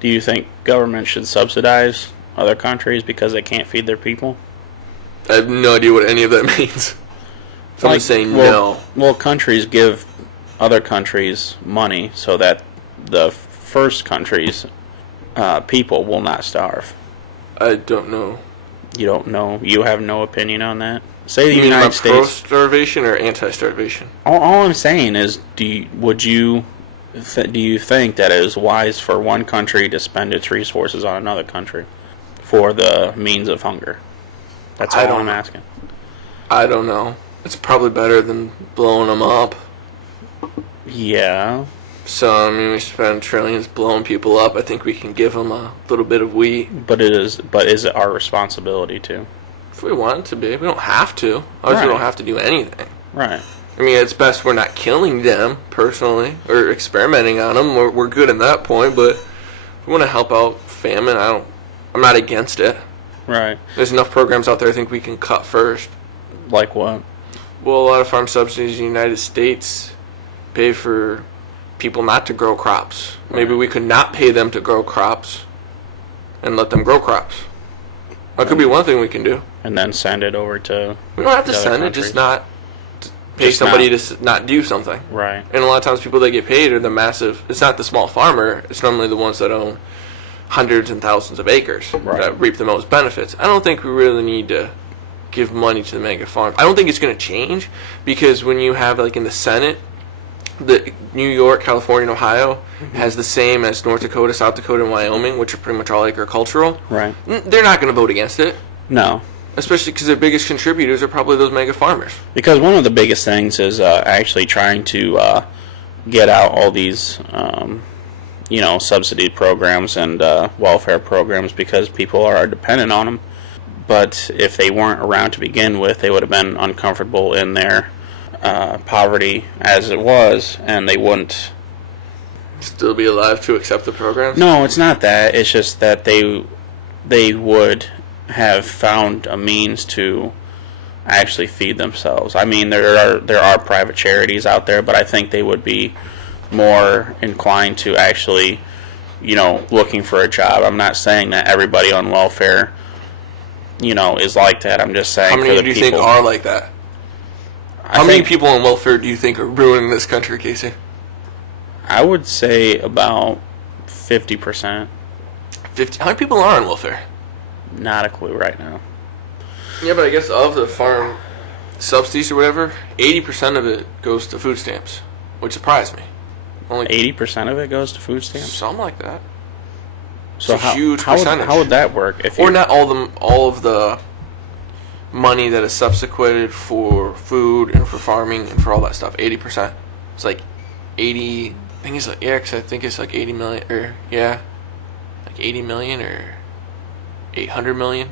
Do you think government should subsidize other countries because they can't feed their people? I have no idea what any of that means. So I'm just saying no. Well, countries give other countries money so that the first country's people will not starve. I don't know. You don't know? You have no opinion on that? Say the You mean United about States. pro-starvation or anti-starvation? All I'm saying is, do you think that it is wise for one country to spend its resources on another country for the means of hunger? That's all I'm asking. I don't know. It's probably better than blowing them up. Yeah. So, I mean, we spend trillions blowing people up. I think we can give them a little bit of wheat. But is it our responsibility to? If we want it to be. We don't have to. Obviously, we don't have to do anything. Right. I mean, it's best we're not killing them, personally, or experimenting on them. We're good in that point, but if we want to help out famine, I'm not against it. Right. There's enough programs out there I think we can cut first. Like what? Well, a lot of farm subsidies in the United States pay for people not to grow crops. Maybe we could not pay them to grow crops and let them grow crops. That could be one thing we can do. And then send it over to... We don't have to send it, just not pay somebody to not do something. Right. And a lot of times people that get paid are the massive... It's not the small farmer. It's normally the ones that own hundreds and thousands of acres that reap the most benefits. I don't think we really need to give money to the mega farms. I don't think it's going to change because when you have, like, in the Senate, the New York, California, and Ohio has the same as North Dakota, South Dakota, and Wyoming, which are pretty much all agricultural. Right. They're not going to vote against it. No. Especially because their biggest contributors are probably those mega farmers. Because one of the biggest things is actually trying to get out all these, subsidy programs and welfare programs because people are dependent on them. But if they weren't around to begin with, they would have been uncomfortable in their poverty as it was, and they wouldn't still be alive to accept the programs? No, it's not that. It's just that they would have found a means to actually feed themselves. I mean, there are private charities out there, but I think they would be more inclined to actually, looking for a job. I'm not saying that everybody on welfare, is like that. I'm just saying. How many do you think are like that? How many people on welfare do you think are ruining this country, Casey? I would say about 50%. 50? How many people are on welfare? Not a clue right now. Yeah, but I guess of the farm subsidies or whatever, 80% of it goes to food stamps, which surprised me. Only 80% of it goes to food stamps? Something like that. So it's a huge percentage. How would that work? Or not all of the money that is subsequented for food and for farming and for all that stuff. 80%. It's like 80. I think it's like 80 million, or like 80 million or 800 million